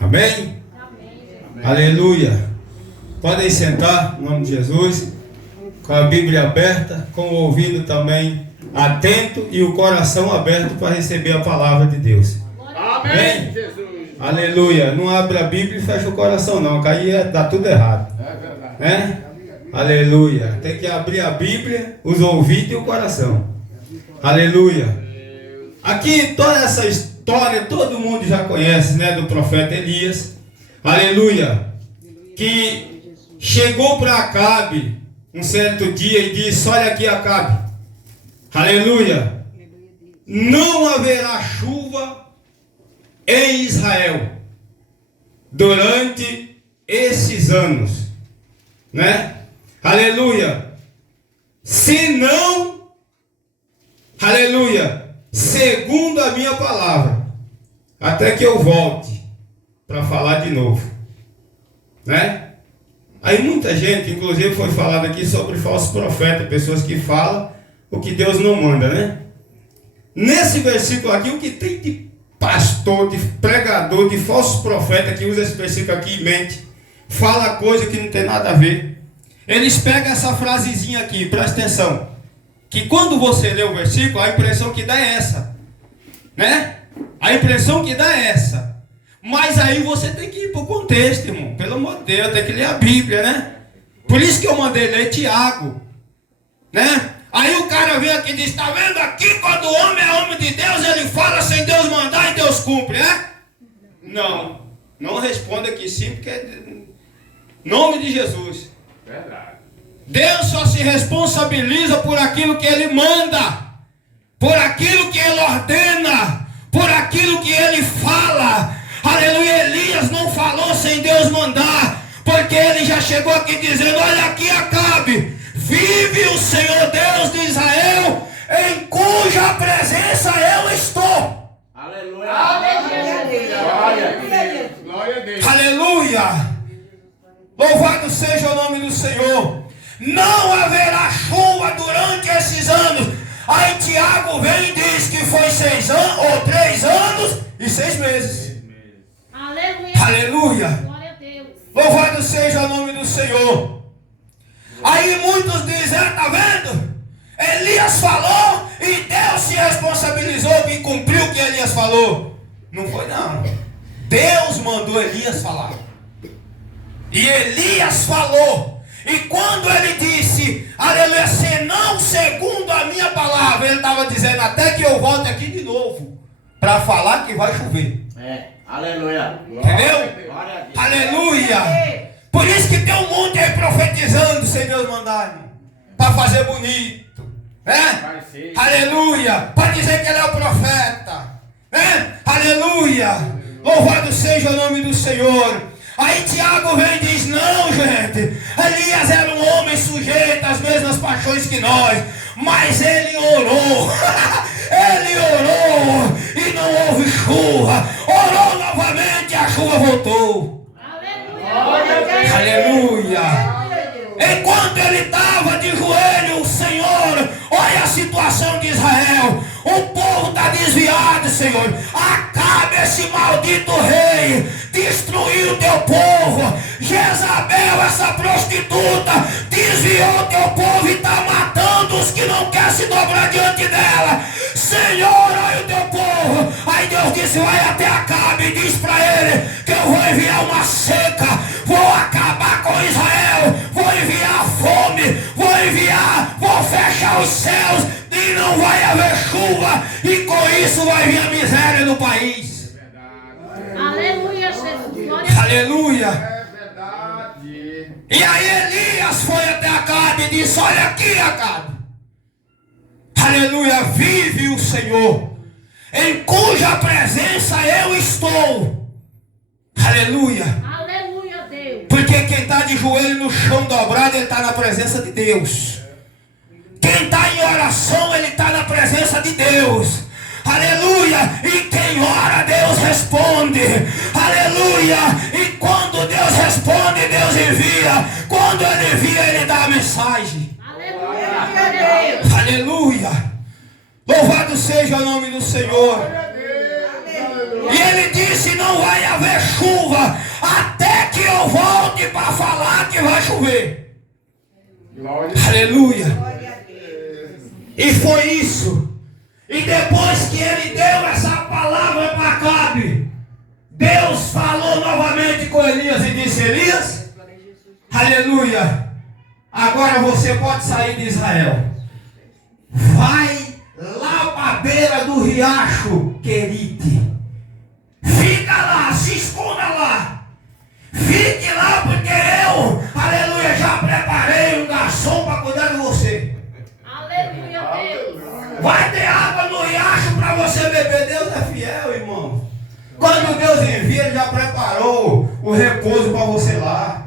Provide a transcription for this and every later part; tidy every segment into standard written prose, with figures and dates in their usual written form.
Amém? Amém. Aleluia. Podem sentar, em nome de Jesus, com a Bíblia aberta, com o ouvido também atento e o coração aberto para receber a palavra de Deus. Amém? Jesus. Aleluia. Não abre a Bíblia e fecha o coração não, que aí dá tudo errado. É verdade. Né? Aleluia. Tem que abrir a Bíblia, os ouvidos e o coração. Aleluia. Aqui toda essa história todo mundo já conhece, né, do profeta Elias. Aleluia. Que chegou para Acabe um certo dia e disse: olha aqui, Acabe. Aleluia. Não haverá chuva em Israel durante esses anos, né? Aleluia. Se não, aleluia, segundo a minha palavra, até que eu volte para falar de novo, né? Aí muita gente, inclusive foi falado aqui sobre falso profeta, pessoas que falam o que Deus não manda, né? Nesse versículo aqui, o que tem de pastor, de pregador, de falso profeta que usa esse versículo aqui em mente, fala coisa que não tem nada a ver. Eles pegam essa frasezinha aqui, presta atenção, que quando você lê o versículo, a impressão que dá é essa, né? A impressão que dá é essa. Mas aí você tem que ir para o contexto, irmão. Pelo amor de Deus, tem que ler a Bíblia, né? Por isso que eu mandei ler Tiago, né? Aí o cara vem aqui e diz: está vendo aqui, quando o homem é homem de Deus, ele fala sem Deus mandar e Deus cumpre, é? Não, não responda aqui sim, porque é nome de Jesus. Verdade. Deus só se responsabiliza por aquilo que ele manda, por aquilo que ele ordena, por aquilo que ele fala. Aleluia. Elias não falou sem Deus mandar, porque ele já chegou aqui dizendo: olha aqui, Acabe, vive o Senhor Deus de Israel, em cuja presença eu estou. Aleluia. Aleluia. Glória a Deus. Aleluia. Louvado seja o nome do Senhor. Não haverá chuva durante esses anos. Aí Tiago vem e diz que foi 6 anos, ou 3 anos e 6 meses. Aleluia. Aleluia. Glória a Deus. Louvado seja o nome do Senhor. Aí muitos dizem: está vendo? Elias falou e Deus se responsabilizou e cumpriu o que Elias falou. Não foi não. Deus mandou Elias falar. E Elias falou. E quando ele disse, aleluia, senão segundo a minha palavra, ele estava dizendo: até que eu volte aqui de novo para falar que vai chover. É, aleluia. Entendeu? Aleluia. Por isso que tem um monte aí profetizando sem Deus mandar, para fazer bonito, né? Aleluia. Para dizer que ele é o profeta, né? Aleluia. Louvado seja o nome do Senhor. Aí Tiago vem e diz: não, gente, Elias era um homem sujeito às mesmas paixões que nós, mas ele orou. Ele orou e não houve chuva. Orou novamente e a chuva voltou. Aleluia. Aleluia. Enquanto ele estava de joelho, o Senhor, olha a situação de Israel. O povo está desviado, Senhor. Acabe esse maldito rei, destruiu o teu povo. Jezabel, essa prostituta, desviou o teu povo e está matando os que não querem se dobrar diante dela. Senhor, olha o teu povo. Aí Deus disse: vai até Acabe e diz para ele que eu vou enviar uma seca, vou acabar com Israel, vou enviar fome, vou fechar os céus e não vai haver chuva, e com isso vai vir a miséria no país. É aleluia, Jesus. Glória. Aleluia. É verdade. E aí Elias foi até Acabe e disse: olha aqui, Acabe, aleluia, vive o Senhor, em cuja presença eu estou. Aleluia. Aleluia, Deus. Porque quem está de joelho no chão dobrado, ele está na presença de Deus. Quem está em oração, ele está na presença de Deus. Aleluia. E quem ora, Deus responde. Aleluia. E quando Deus responde, Deus envia. Quando ele envia, ele dá a mensagem. Aleluia. Aleluia. Louvado seja o nome do Senhor. E ele disse: não vai haver chuva Aleluia. E foi isso. E depois que ele deu essa palavra para Acabe, Deus falou novamente com Elias e disse: Elias, aleluia, agora você pode sair de Israel. Vai lá para a beira do riacho Querite. Fica lá, se esconda lá. Fique lá, porque eu, aleluia, já preparei um garçom para cuidar de você. Aleluia, Deus. Vai ter água no riacho para você beber. Deus é fiel, irmão. Quando Deus envia, Ele já preparou o repouso para você lá.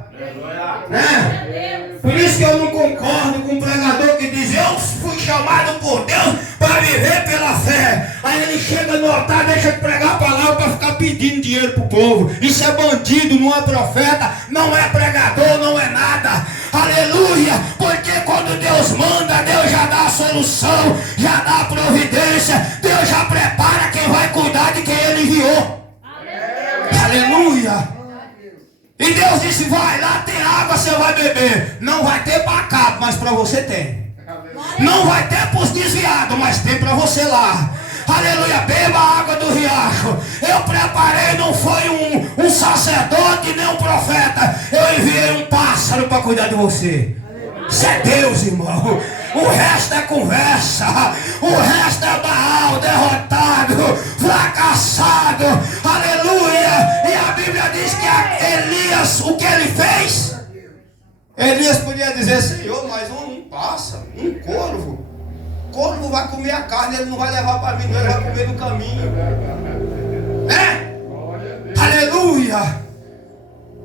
Né? Por isso que eu não concordo com um pregador que diz: eu fui chamado por Deus para viver pela fé. Aí ele chega no altar, deixa de pregar a palavra para ficar pedindo dinheiro para o povo. Isso é bandido, não é profeta, não é pregador, não é nada. Aleluia! Porque quando Deus manda, Deus já dá a solução, já dá a providência, Deus já prepara quem vai cuidar de quem Ele enviou. Aleluia! E Deus disse: vai lá, tem água, você vai beber. Não vai ter para cá, mas para você tem. Não vai ter para os desviados, mas tem para você lá. Aleluia, beba a água do riacho. Eu preparei, não foi um sacerdote nem um profeta. Eu enviei um pássaro para cuidar de você. Isso é Deus, irmão. O resto é conversa. O resto é Baal derrotado, fracassado. Aleluia. E a Bíblia diz que Elias, o que ele fez? Elias podia dizer: Senhor, mas um pássaro, um corvo. O corvo vai comer a carne, ele não vai levar para mim, não, ele vai comer no caminho. Aleluia.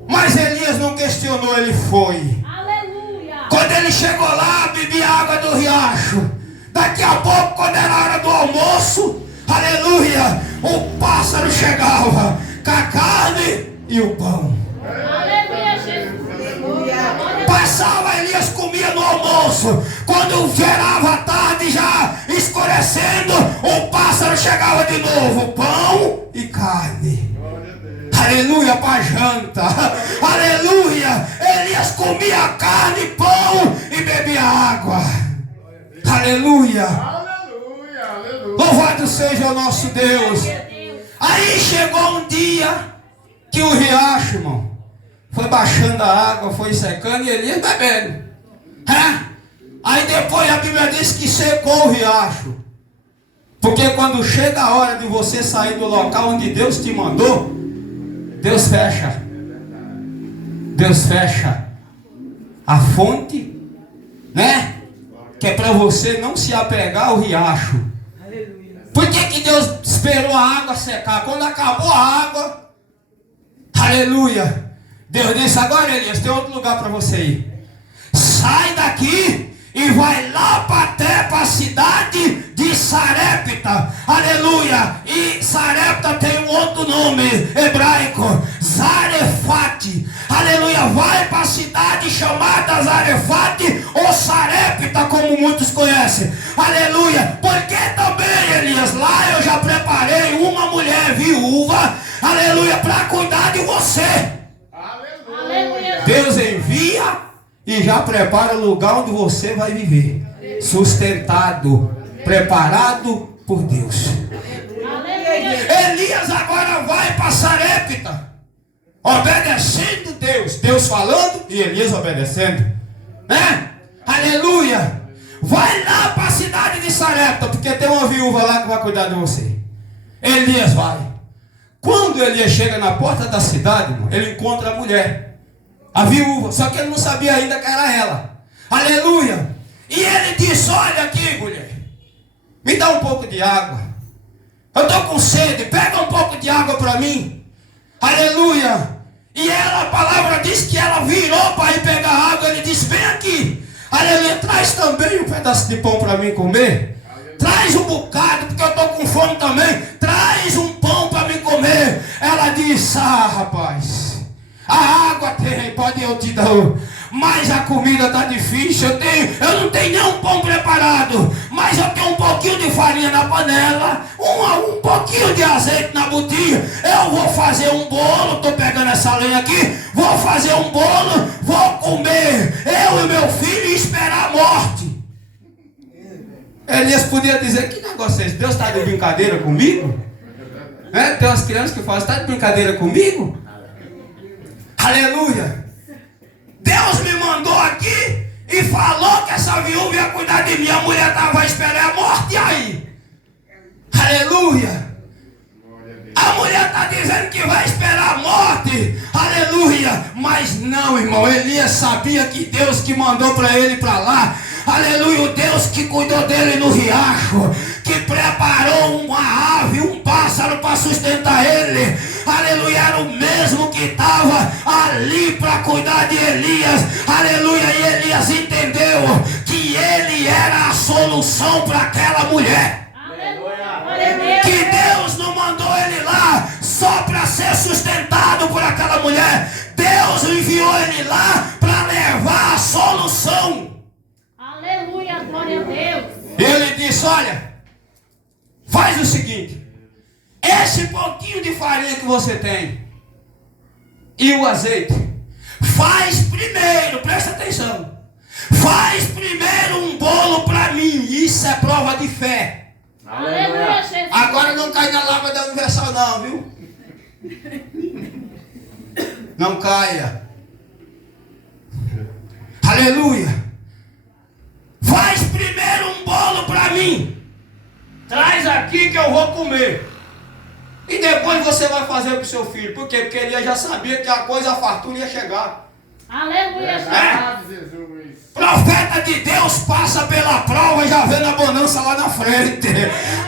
Mas Elias não questionou, ele foi. Quando ele chegou lá, bebia água do riacho. Daqui a pouco, quando era hora do almoço, aleluia, o pássaro chegava com a carne e o pão. Aleluia, Jesus. Passava, Elias comia no almoço. Quando virava a tarde, já escurecendo, o pássaro chegava de novo, pão e carne. Aleluia, para janta. Aleluia. Elias comia carne, pão e bebia água. Aleluia. Louvado seja o nosso Deus. Aí chegou um dia que o riacho, irmão, foi baixando a água, foi secando e Elias bebendo. Aí depois a Bíblia diz que secou o riacho. Porque quando chega a hora de você sair do local onde Deus te mandou, Deus fecha. Deus fecha a fonte, né? Que é para você não se apegar ao riacho. Por que Deus esperou a água secar? Quando acabou a água, aleluia, Deus disse: agora, Elias, tem outro lugar para você ir. Sai daqui e vai lá para a cidade de Sarepta. Aleluia. E Sarepta tem um outro nome hebraico, Zarefate. Aleluia. Vai para a cidade chamada Zarefate ou Sarepta, como muitos conhecem. Aleluia. Porque também, Elias, lá eu já preparei uma mulher viúva, aleluia, para cuidar de você. Aleluia. Deus envia e já prepara o lugar onde você vai viver. Sustentado, preparado por Deus. Elias agora vai para Sarepta, obedecendo Deus. Deus falando e Elias obedecendo, né? Aleluia. Vai lá para a cidade de Sarepta, porque tem uma viúva lá que vai cuidar de você. Elias vai. Quando Elias chega na porta da cidade, irmão, ele encontra a mulher, a viúva, só que ele não sabia ainda que era ela. Aleluia. E ele disse: olha aqui, mulher, me dá um pouco de água. Eu estou com sede, pega um pouco de água para mim. Aleluia. E ela, a palavra diz que ela virou para ir pegar água. Ele disse: vem aqui. Aleluia, traz também um pedaço de pão para mim comer. Traz um bocado, porque eu estou com fome também. Traz um pão para mim comer. Ela disse: ah, rapaz, a água tem, pode eu te dar, mas a comida está difícil. Eu não tenho nenhum pão preparado, mas eu tenho um pouquinho de farinha na panela, um pouquinho de azeite na botija. Eu vou fazer um bolo, estou pegando essa lenha aqui, vou fazer um bolo, vou comer, eu e meu filho, e esperar a morte. Elias podia dizer: que negócio é esse? Deus está de brincadeira comigo? Tem umas crianças que falam: está de brincadeira comigo? Aleluia! Deus me mandou aqui e falou que essa viúva ia cuidar de mim. A mulher estava a esperar a morte, e aí? Aleluia! A mulher está dizendo que vai esperar a morte. Aleluia! Mas não, irmão, Elias sabia que Deus que mandou para ele para lá. Aleluia, o Deus que cuidou dele no riacho, que preparou uma ave, um pássaro para sustentar ele. Aleluia, era o mesmo que estava ali para cuidar de Elias. Aleluia, e Elias entendeu que ele era a solução para aquela mulher. Aleluia. Que Deus não mandou ele lá só para ser sustentado por aquela mulher. Deus enviou ele lá para levar a solução. Aleluia, glória a Deus. Ele disse: olha, faz o seguinte, esse pouquinho de farinha que você tem e o azeite, faz primeiro, presta atenção, faz primeiro um bolo para mim. Isso é prova de fé. Aleluia, Jesus. Agora não cai na lâmpada da Universal não, viu? Não caia. Aleluia. Faz primeiro um bolo para mim. Traz aqui que eu vou comer. E depois você vai fazer para o seu filho. Por quê? Porque ele já sabia que a fartura ia chegar. Aleluia, Jesus. Profeta de Deus passa pela prova e já vê a bonança lá na frente.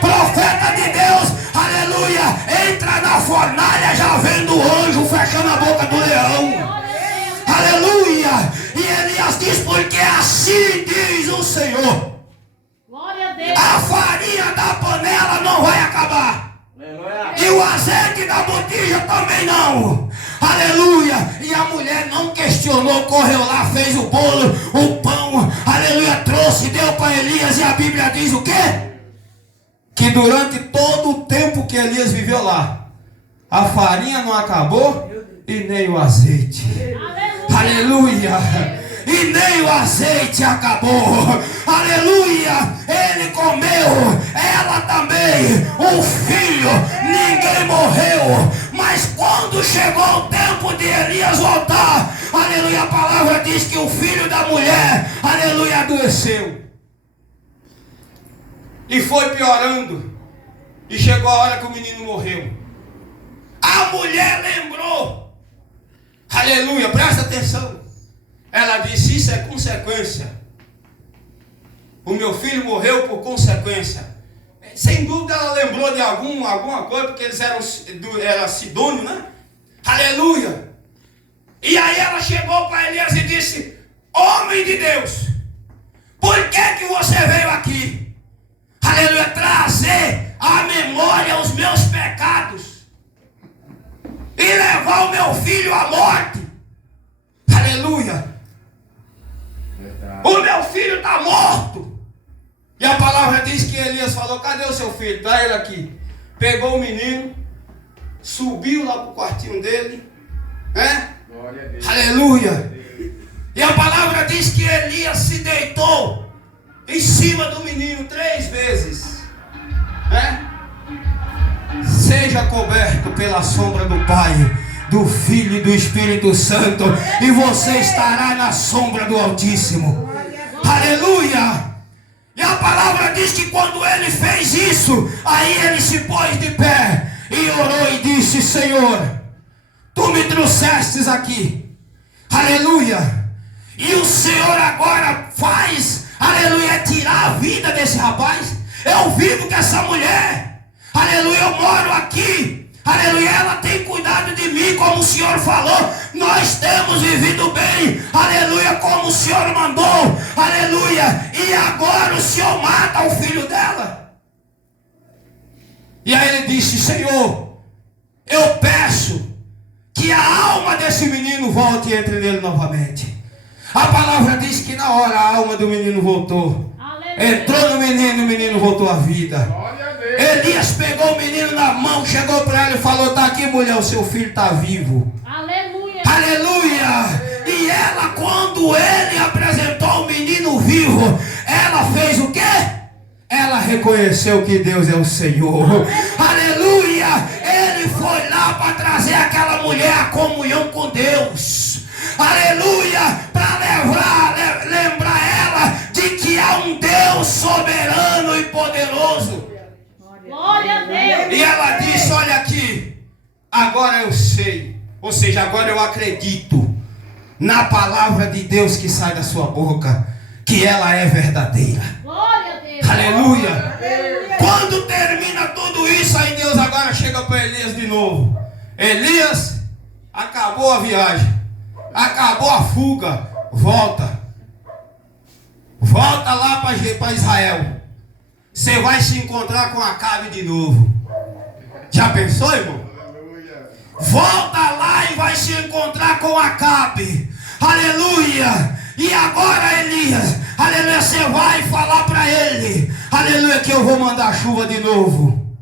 Profeta de Deus, aleluia, entra na fornalha já vendo o anjo fechando a boca do leão. Aleluia. E Elias diz: porque assim diz o Senhor, Glória a Deus. a farinha da panela não vai acabar. E o azeite da botija também não. Aleluia. E a mulher não questionou, correu lá, fez o bolo, o pão, aleluia, trouxe, deu para Elias. E a Bíblia diz o quê? Que durante todo o tempo que Elias viveu lá, a farinha não acabou e nem o azeite. Aleluia. E nem o azeite acabou. Aleluia. Ele comeu, ela também, o filho, ninguém morreu. Mas quando chegou o tempo de Elias voltar, aleluia, a palavra diz que o filho da mulher, aleluia, adoeceu. E foi piorando. E chegou a hora que o menino morreu. A mulher lembrou. Aleluia, presta atenção. Ela disse: isso é consequência. O meu filho morreu por consequência. Sem dúvida ela lembrou de alguma coisa, porque eles eram sidônios, né? Aleluia. E aí ela chegou para Elias e disse: homem de Deus, por que você veio aqui? Aleluia, trazer à memória os meus pecados e levar o meu filho à morte. Aleluia. O meu filho está morto. E a palavra diz que Elias falou: cadê o seu filho? Dá ele aqui. Pegou o menino, subiu lá para o quartinho dele, né? Glória a Deus. Aleluia. E a palavra diz que Elias se deitou em cima do menino 3 vezes, né? Seja coberto pela sombra do Pai, do Filho e do Espírito Santo, e você estará na sombra do Altíssimo. Aleluia. E a palavra diz que quando ele fez isso, aí ele se pôs de pé e orou e disse: Senhor, tu me trouxestes aqui, aleluia, e o Senhor agora faz, aleluia, tirar a vida desse rapaz. Eu vivo com essa mulher, aleluia, eu moro aqui, aleluia, ela tem cuidado de mim como o Senhor falou. Nós temos vivido bem, aleluia, como o Senhor mandou, aleluia. E agora o Senhor mata o filho dela. E aí ele disse: Senhor, eu peço que a alma desse menino volte e entre nele novamente. A palavra diz que na hora a alma do menino voltou. Aleluia. Entrou no menino, o menino voltou à vida. Glória a Deus. Elias pegou o menino na mão, chegou para ela e falou: tá aqui, mulher, o seu filho está vivo. Aleluia. Aleluia! E ela, quando ele apresentou o menino vivo, ela fez o quê? Ela reconheceu que Deus é o Senhor. Aleluia! Ele foi lá para trazer aquela mulher à comunhão com Deus. Aleluia! Para lembrar ela de que há um Deus soberano e poderoso. Glória a Deus. E ela disse: olha aqui, agora eu sei. Ou seja, agora eu acredito na palavra de Deus que sai da sua boca, que ela é verdadeira. Glória a Deus. Aleluia! Quando termina tudo isso, aí Deus agora chega para Elias de novo. Elias, acabou a viagem, acabou a fuga, volta lá para Israel. Você vai se encontrar com Acabe de novo. Já pensou, irmão? Aleluia. Volta lá e vai se encontrar com Acabe. Aleluia! E agora, Elias, aleluia, você vai falar para ele, aleluia, que eu vou mandar chuva de novo.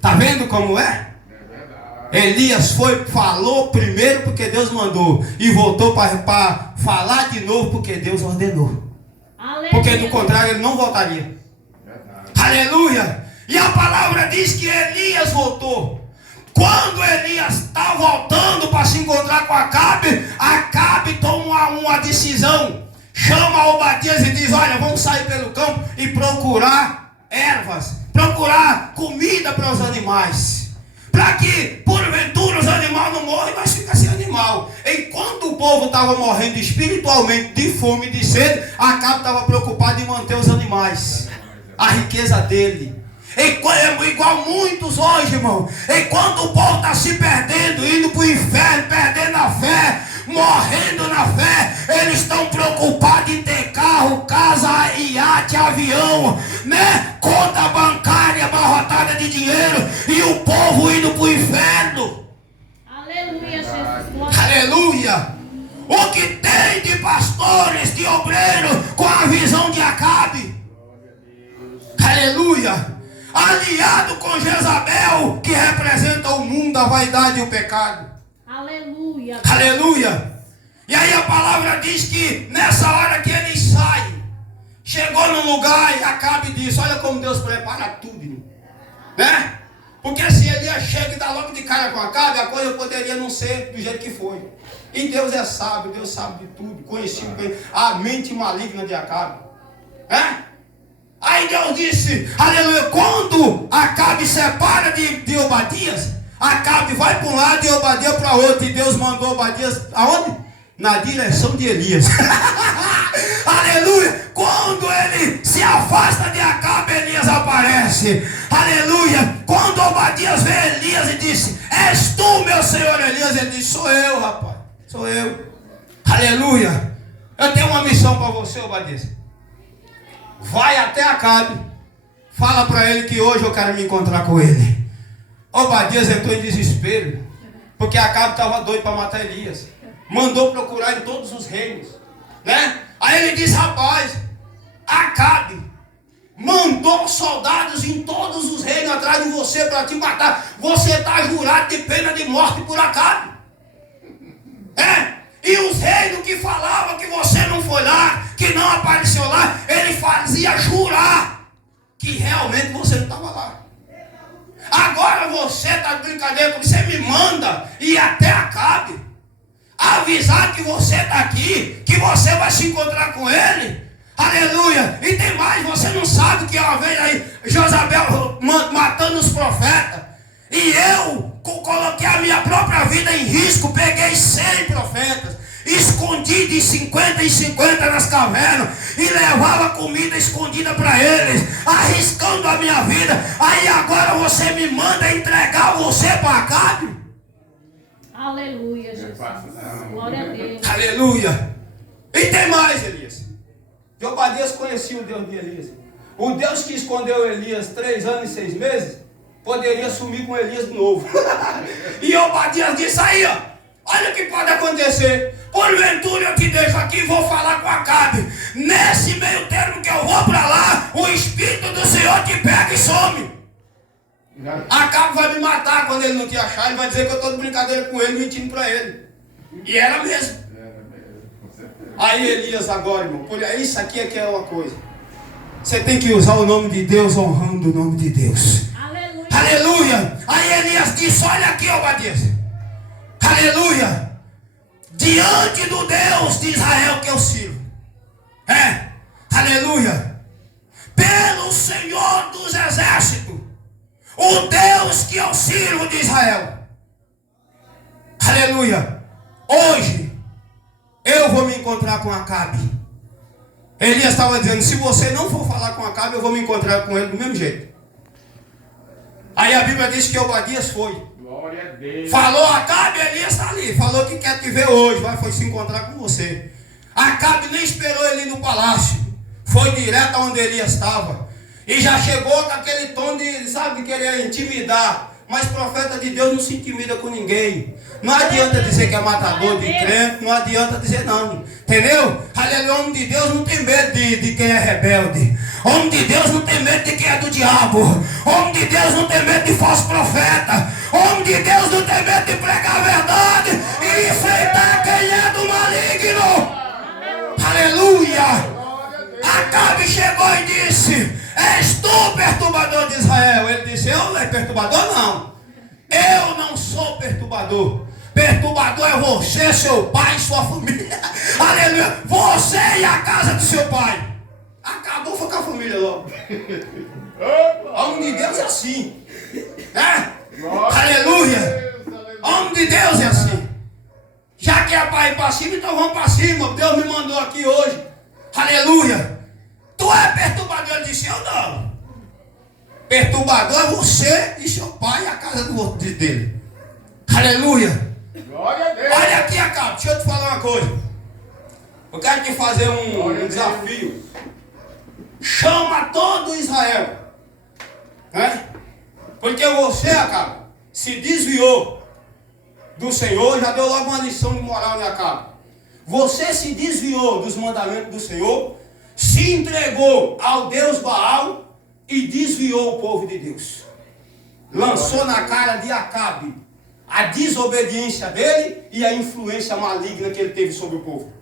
Tá vendo como é? Elias falou primeiro porque Deus mandou, e voltou para falar de novo porque Deus ordenou. Aleluia. Porque do contrário ele não voltaria. Aleluia! E a palavra diz que Elias voltou. Quando Elias está voltando para se encontrar com Acabe, Acabe toma uma decisão. Chama Obadias e diz: olha, vamos sair pelo campo e procurar ervas, procurar comida para os animais, para que porventura os animais não morram, mas fica sem animal. Enquanto o povo estava morrendo espiritualmente de fome e de sede, Acabe estava preocupado em manter os animais, a riqueza dele. Igual muitos hoje, irmão, enquanto o povo está se perdendo, indo para o inferno, perdendo a fé, morrendo na fé, eles estão preocupados em ter carro, casa, iate, avião, né? Conta bancária abarrotada de dinheiro, e o povo indo para o inferno. Aleluia, Jesus. Glória. Aleluia! O que tem de pastores, de obreiros, com a visão de Acabe? Aleluia! Aliado com Jezabel, que representa o mundo, a vaidade e o pecado. Aleluia. Aleluia! E aí a palavra diz que nessa hora que ele sai, chegou no lugar e Acabe disse: olha como Deus prepara tudo, irmão. Né? Porque se Elias chega e dá logo de cara com Acabe, a coisa poderia não ser do jeito que foi. E Deus é sábio, Deus sabe de tudo, conhecia a mente maligna de Acabe. Aí Deus disse, aleluia, quando Acabe separa de Obadias, Acabe vai para um lado e Obadias para outro, e Deus mandou Obadias aonde? Na direção de Elias. Aleluia! Quando ele se afasta de Acabe, Elias aparece. Aleluia! Quando Obadias vê Elias e disse: és tu, meu senhor Elias? Ele disse: sou eu, rapaz, sou eu. Aleluia! Eu tenho uma missão para você, Obadias. Vai até Acabe, fala para ele que hoje eu quero me encontrar com ele. Obadias entrou em desespero, porque Acabe estava doido para matar Elias. Mandou procurar em todos os reinos, né? Aí ele disse: rapaz, Acabe mandou soldados em todos os reinos atrás de você para te matar. Você está jurado de pena de morte por Acabe. E os reinos que falavam que você não foi lá, que não apareceu lá, ele fazia jurar que realmente você não estava lá. Agora você está de brincadeira, porque você me manda ir até Acabe, avisar que você está aqui, que você vai se encontrar com ele. Aleluia! E tem mais, você não sabe que uma vez aí Jezabel matando os profetas, e eu coloquei a minha própria vida em risco, peguei 100 profetas, escondi de 50 em 50 nas cavernas, e levava comida escondida para eles, arriscando a minha vida. Aí agora você me manda entregar você para Acabe? Aleluia, Jesus. Glória a Deus. Aleluia! E tem mais, Elias. Obadias conhecia o Deus de Elias. O Deus que escondeu Elias 3 anos e 6 meses, poderia sumir com Elias de novo. E Obadias disse: aí, ó, olha o que pode acontecer. porventura eu te deixo aqui e vou falar com Acabe. Nesse meio termo que eu vou para lá, o Espírito do Senhor te pega e some. Acabe vai me matar quando ele não te achar. Ele vai dizer que eu estou de brincadeira com ele, mentindo para ele. E era mesmo. Aí Elias agora, irmão, isso aqui é que é uma coisa. Você tem que usar o nome de Deus, honrando o nome de Deus. Aleluia. Aleluia. Aí Elias disse, olha aqui, Obadias. Aleluia. Diante do Deus de Israel que eu sirvo. Aleluia. Pelo Senhor dos Exércitos, o Deus que eu sirvo de Israel. Aleluia. Hoje eu vou me encontrar com Acabe. Elias estava dizendo, se você não for falar com Acabe, eu vou me encontrar com ele do mesmo jeito. Aí a Bíblia diz que Obadias foi. Glória a Deus. Falou Acabe, Elias está ali. Falou que quer te ver hoje, foi se encontrar com você. Acabe nem esperou ele no palácio. Foi direto aonde Elias estava. E já chegou com aquele tom de, sabe, de querer intimidar. Mas profeta de Deus não se intimida com ninguém. Não adianta dizer que é matador de crente, não adianta dizer não. Entendeu? Aleluia, homem de Deus não tem medo de quem é rebelde. Homem de Deus não tem medo de quem é do diabo. Homem de Deus não tem medo de falso profeta. Homem de Deus não tem medo de pregar a verdade e enfrentar quem é do maligno. Aleluia. Acabe chegou e disse, és tu perturbador de Israel? Ele disse, eu não é perturbador não. Eu não sou perturbador. Perturbador é você, seu pai e sua família. Aleluia. Você e a casa do seu pai. Acabou, foi com a família logo. Homem de Deus é assim. Aleluia. Homem de Deus é assim. Já que é para ir para cima, então vamos para cima. Deus me mandou aqui hoje. Aleluia. Tu é perturbador? Ele disse, eu não. Perturbador é você e seu pai e a casa dele. Aleluia. Glória a Deus. Olha aqui, Acabe, deixa eu te falar uma coisa. Eu quero te fazer um desafio. Chama todo Israel. Porque você, Acabe, se desviou do Senhor, já deu logo uma lição de moral, né, Acabe? Você se desviou dos mandamentos do Senhor, se entregou ao Deus Baal e desviou o povo de Deus. Lançou na cara de Acabe a desobediência dele e a influência maligna que ele teve sobre o povo.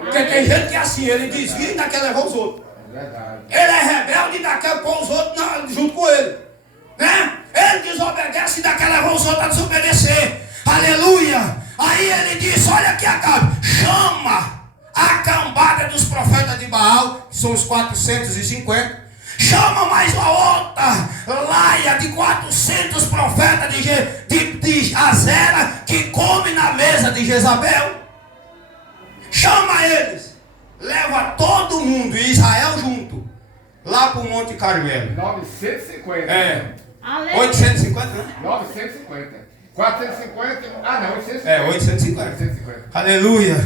Porque tem gente que é assim, ele desvia e ainda quer levar os outros. Ele é rebelde e ainda quer pôr os outros junto com ele. Ele desobedece e ainda quer levar os outros a desobedecer. Aleluia! Aí ele disse, olha aqui, Acabe, chama a cambada dos profetas de Baal, que são os 450, chama mais uma outra laia de 400 profetas de Azera, que come na mesa de Jezabel. Chama eles, leva todo mundo e Israel junto, lá para o Monte Carmelo. 950. 850, né? 950. 450, não, 850. 850. 850. Aleluia.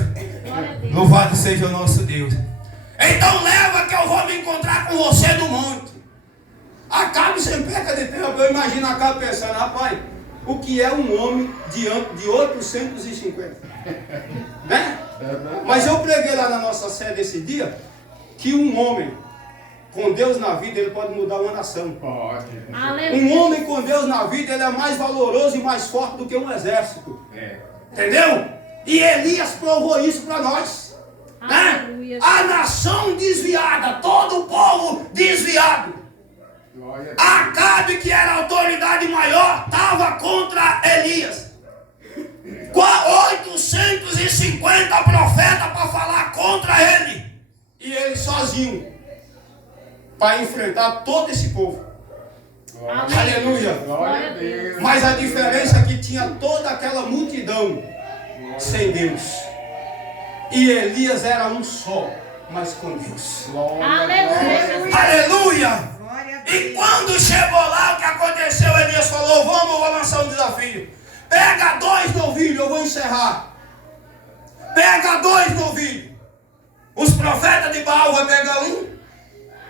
Louvado seja o nosso Deus. Então leva que eu vou me encontrar com você no monte. Acabe sem perca de tempo. Eu imagino Acabe pensando, rapaz, o que é um homem diante de 850? Mas eu preguei lá na nossa sede esse dia, que um homem com Deus na vida, ele pode mudar uma nação. Pode. Um homem com Deus na vida, ele é mais valoroso e mais forte do que um exército. Entendeu? E Elias provou isso para nós. A nação desviada, todo o povo desviado. Acabe, que era a autoridade maior, estava contra Elias. 850 profetas para falar contra ele. E ele sozinho, para enfrentar todo esse povo. Aleluia. Glória a Deus. Mas a diferença é que tinha toda aquela multidão sem Deus. E Elias era um só, mas com Deus. Aleluia. Aleluia. E quando chegou lá, o que aconteceu? Elias falou, vamos, eu vou lançar um desafio. Pega 2 novilhos, eu vou encerrar. Pega 2 novilhos. Os profetas de Baal vão pegar um,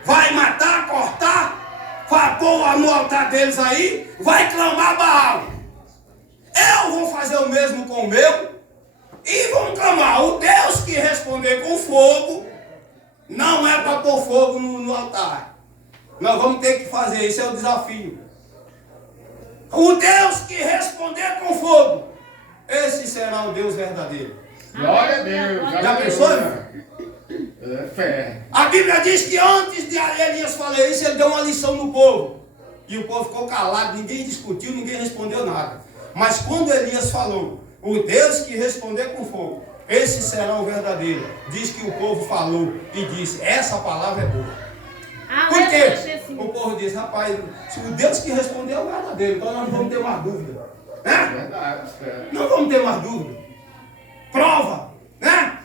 vai matar, cortar, vai pôr no altar deles aí, vai clamar Baal. Eu vou fazer o mesmo com o meu, e vão clamar fogo, não é para pôr fogo no altar. Nós vamos ter que fazer, esse é o desafio. O Deus que responder com fogo, esse será o Deus verdadeiro. Glória a Deus. Já pensou? É fé. A Bíblia diz que antes de Elias falar isso, ele deu uma lição no povo. E o povo ficou calado, ninguém discutiu, ninguém respondeu nada. Mas quando Elias falou, o Deus que responder com fogo, esse será o verdadeiro. Diz que o povo falou e disse, essa palavra é boa. Por quê? O povo diz, rapaz, se o Deus que responder é o verdadeiro, então nós não vamos ter mais dúvida. Né? Verdade. Não vamos ter mais dúvida. Prova, né?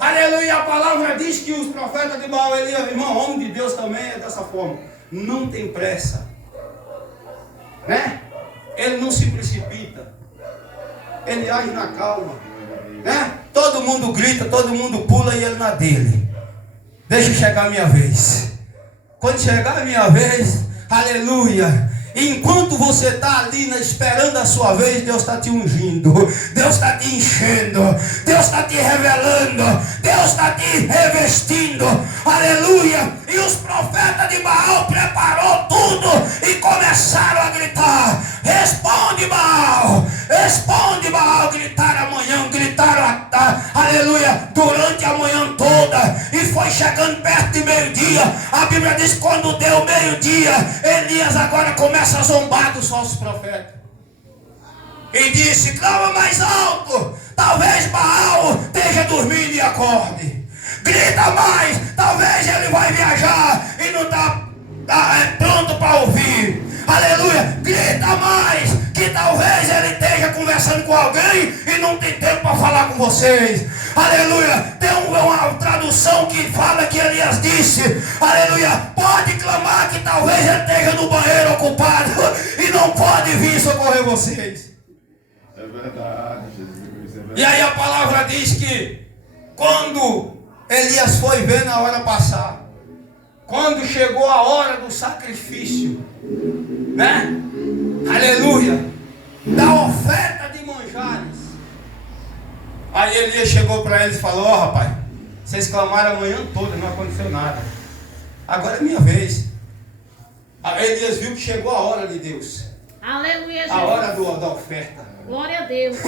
Aleluia, a palavra diz que os profetas de Baal, Elias, irmão, homem de Deus também é dessa forma. Não tem pressa. Né? Ele não se precipita. Ele age na calma. Né? Todo mundo grita, todo mundo pula e ele na dele. Deixa chegar a minha vez. Quando chegar a minha vez, aleluia. Enquanto você está ali esperando a sua vez, Deus está te ungindo, Deus está te enchendo, Deus está te revelando, Deus está te revestindo, aleluia. E os profetas de Baal preparou tudo e começaram a gritar, responde Baal, gritaram amanhã, gritaram, aleluia, durante a manhã toda, e foi chegando perto de meio-dia. A Bíblia diz que quando deu meio-dia, Elias agora começa a zombar dos falsos profetas. E disse, clama mais alto, talvez Baal esteja dormindo e acorde. Grita mais, talvez ele vai viajar e não está pronto para ouvir. Aleluia, grita mais, que talvez ele esteja conversando com alguém e não tem tempo para falar com vocês. Aleluia, tem uma tradução que fala que Elias disse, aleluia, pode clamar que talvez ele esteja no banheiro ocupado e não pode vir socorrer vocês. É verdade, Jesus. É verdade. E aí a palavra diz que quando Elias foi vendo a hora passar, quando chegou a hora do sacrifício, né? Aleluia, da oferta de manjares, aí Elias chegou para eles e falou, ó rapaz, vocês clamaram a manhã toda, não aconteceu nada, agora é minha vez. Aí Elias viu que chegou a hora de Deus. Aleluia, Jesus. A hora da oferta. Glória a Deus.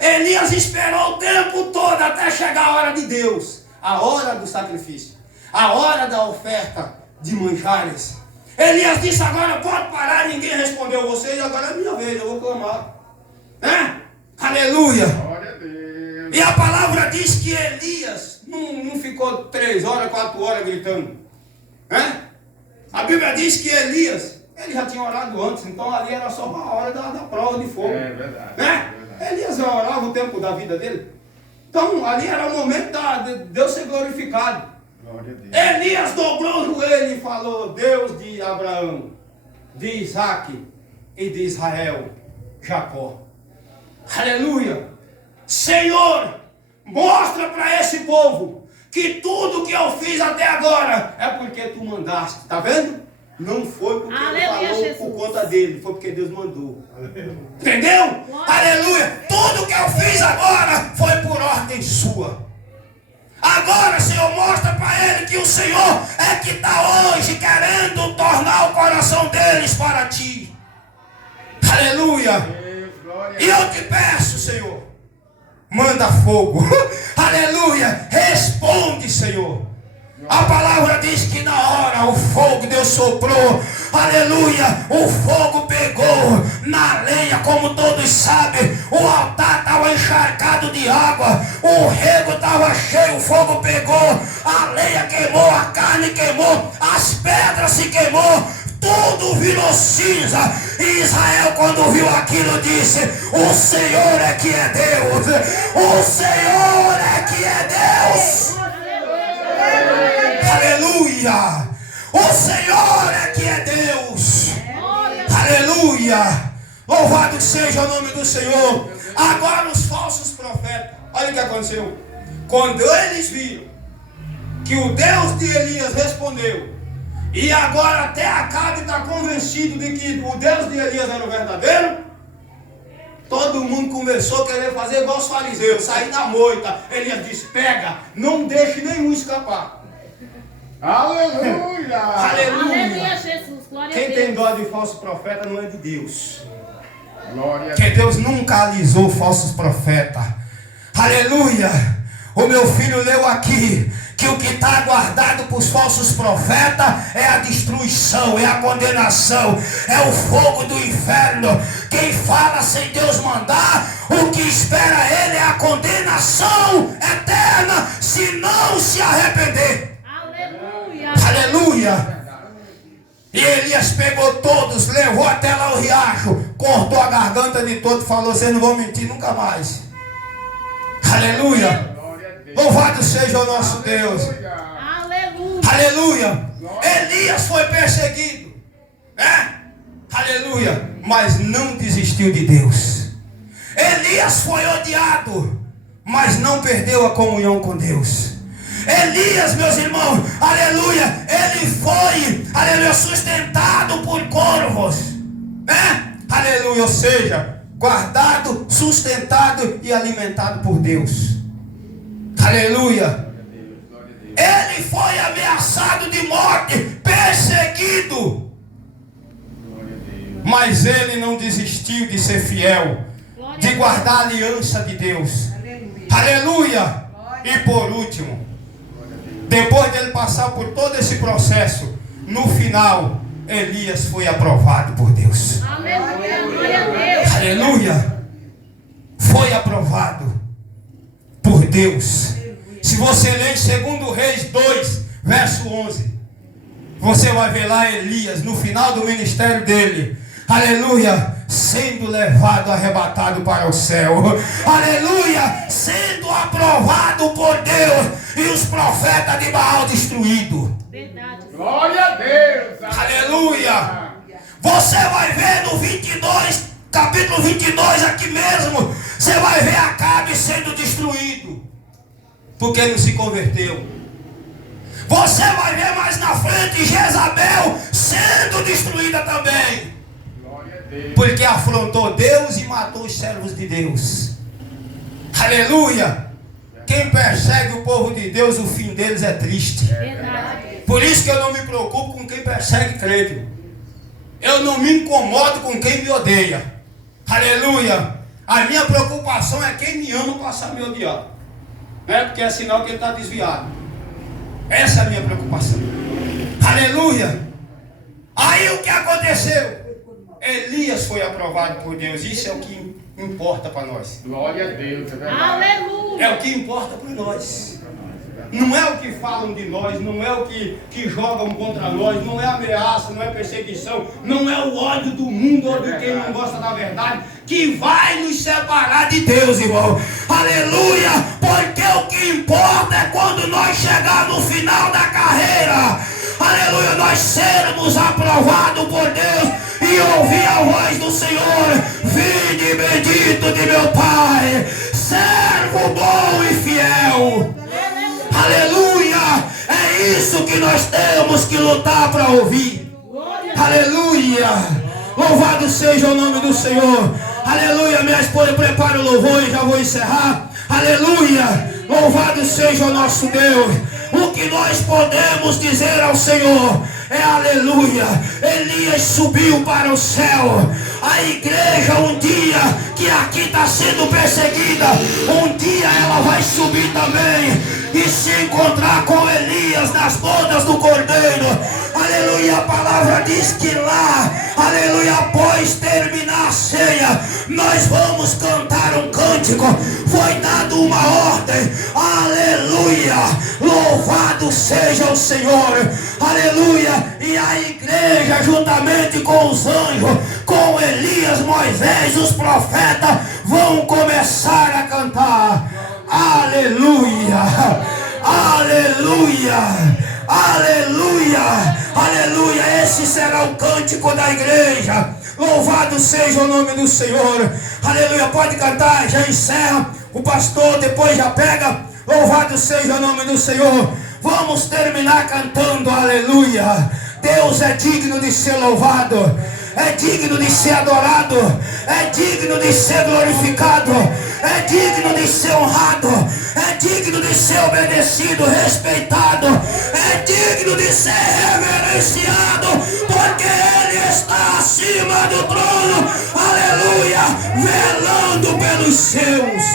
Elias esperou o tempo todo até chegar a hora de Deus, a hora do sacrifício, a hora da oferta de manjares. Elias disse, agora pode parar, ninguém respondeu vocês, agora é minha vez, eu vou clamar. Né? Aleluia. Glória a Deus. E a palavra diz que Elias não ficou 3 horas, 4 horas gritando. Né? A Bíblia diz que Elias, ele já tinha orado antes, então ali era só uma hora da prova de fogo. É verdade. Né? É verdade. Elias já orava o tempo da vida dele. Então ali era o momento de Deus ser glorificado. Glória a Deus. Elias dobrou o joelho e falou, Deus de Abraão, de Isaac e de Israel, Jacó. Aleluia. Senhor, mostra para esse povo que tudo que eu fiz até agora é porque tu mandaste. Está vendo? Não foi porque ele falou Jesus. por conta dele, foi porque Deus mandou. Entendeu? Aleluia. Tudo que eu fiz agora foi por ordem sua. Agora, Senhor, mostra para ele que o Senhor é que está hoje querendo tornar o coração deles para ti. Aleluia. Deus, glória a E eu te peço, Senhor, manda fogo. Aleluia. Responde, Senhor. A palavra diz que na hora o fogo Deus soprou. Aleluia. O fogo pegou na lenha, como todos sabem. O altar estava encharcado de água. O rego estava cheio, o fogo pegou. A lenha queimou, a carne queimou, as pedras se queimou. Tudo virou cinza. E Israel, quando viu aquilo, disse, o Senhor é que é Deus. O Senhor é que é Deus. Aleluia. O Senhor é que é Deus. Aleluia. Louvado seja o nome do Senhor. Agora os falsos profetas, olha o que aconteceu. Quando eles viram que o Deus de Elias respondeu, e agora até Acabe está convencido de que o Deus de Elias era o verdadeiro, Todo mundo começou a querer fazer igual os fariseus, sair na moita. Elias disse: pega, não deixe nenhum escapar. Aleluia! Aleluia, Jesus. Glória a Quem Deus. tem dó de falso profeta não é de Deus. Glória a Que Deus nunca alisou falsos profetas. Aleluia! O meu filho leu aqui que o que está guardado para os falsos profetas é a destruição, é a condenação, é o fogo do inferno. Quem fala sem Deus mandar, o que espera ele é a condenação eterna, se não se arrepender. Aleluia. Aleluia! E Elias pegou todos, levou até lá o riacho, cortou a garganta de todos, falou: vocês não vão mentir nunca mais. Aleluia! Louvado seja o nosso Deus. Aleluia. Aleluia! Elias foi perseguido, né? Aleluia! Mas não desistiu de Deus. Elias foi odiado, mas não perdeu a comunhão com Deus. Elias, meus irmãos, aleluia, ele foi, aleluia, sustentado por corvos, né? Aleluia, ou seja, guardado, sustentado e alimentado por Deus. Aleluia. Ele foi ameaçado de morte, perseguido, mas ele não desistiu de ser fiel, de guardar a aliança de Deus. Aleluia. E por último, depois dele passar por todo esse processo, no final, Elias foi aprovado por Deus. Aleluia. Glória a Deus. Aleluia. Foi aprovado por Deus. Se você ler em 2 Reis 2, verso 11, você vai ver lá Elias, no final do ministério dele, aleluia, sendo levado, arrebatado para o céu, aleluia, sendo aprovado por Deus, e os profetas de Baal destruídos. Verdade. Glória a Deus! Aleluia! Você vai ver no 22, capítulo 22 aqui mesmo, você vai ver Acabe sendo destruído, porque não se converteu. Você vai ver mais na frente Jezabel sendo destruída também, Glória a Deus! porque afrontou Deus e matou os servos de Deus. Aleluia! Quem persegue o povo de Deus, o fim deles é triste. Verdade. Por isso que eu não me preocupo com quem persegue crente. Eu não me incomodo com quem me odeia. Aleluia! A minha preocupação é quem me ama passar a me odiar, né? Porque é sinal que ele está desviado. Essa é a minha preocupação. Aleluia! Aí o que aconteceu? Elias foi aprovado por Deus. Isso é o que importa para nós. Glória a Deus! É verdade. Aleluia. É o que importa para nós. Não é o que falam de nós, não é o que jogam contra nós, não é ameaça, não é perseguição, não é o ódio do mundo ou de quem não gosta da verdade que vai nos separar de Deus, irmão. Aleluia! Porque o que importa é quando nós chegar no final da carreira, aleluia, nós sermos aprovados por Deus e ouvir a voz do Senhor: vinde bendito de meu Pai, servo bom e fiel. Aleluia! É isso que nós temos que lutar para ouvir. Aleluia! Louvado seja o nome do Senhor. Aleluia! Minha esposa prepara o louvor e já vou encerrar. Aleluia! Louvado seja o nosso Deus. O que nós podemos dizer ao Senhor é aleluia. Elias subiu para o céu. A igreja um dia que aqui está sendo perseguida, um dia ela vai subir também e se encontrar com Elias nas bodas do Cordeiro. Aleluia, a palavra diz que lá, aleluia, após terminar a ceia, nós vamos cantar um cântico. Foi dada uma ordem, aleluia, louvado seja o Senhor, aleluia. E a igreja juntamente com os anjos, com Elias, Moisés, os profetas, vão começar a cantar aleluia, aleluia, aleluia, aleluia. Esse será o cântico da igreja. Louvado seja o nome do Senhor. Aleluia, pode cantar, já encerra. O pastor depois já pega. Louvado seja o nome do Senhor. Vamos terminar cantando aleluia. Deus é digno de ser louvado. é digno de ser adorado, é digno de ser glorificado, é digno de ser honrado, é digno de ser obedecido, respeitado, é digno de ser reverenciado, porque Ele está acima do trono, aleluia, velando pelos seus.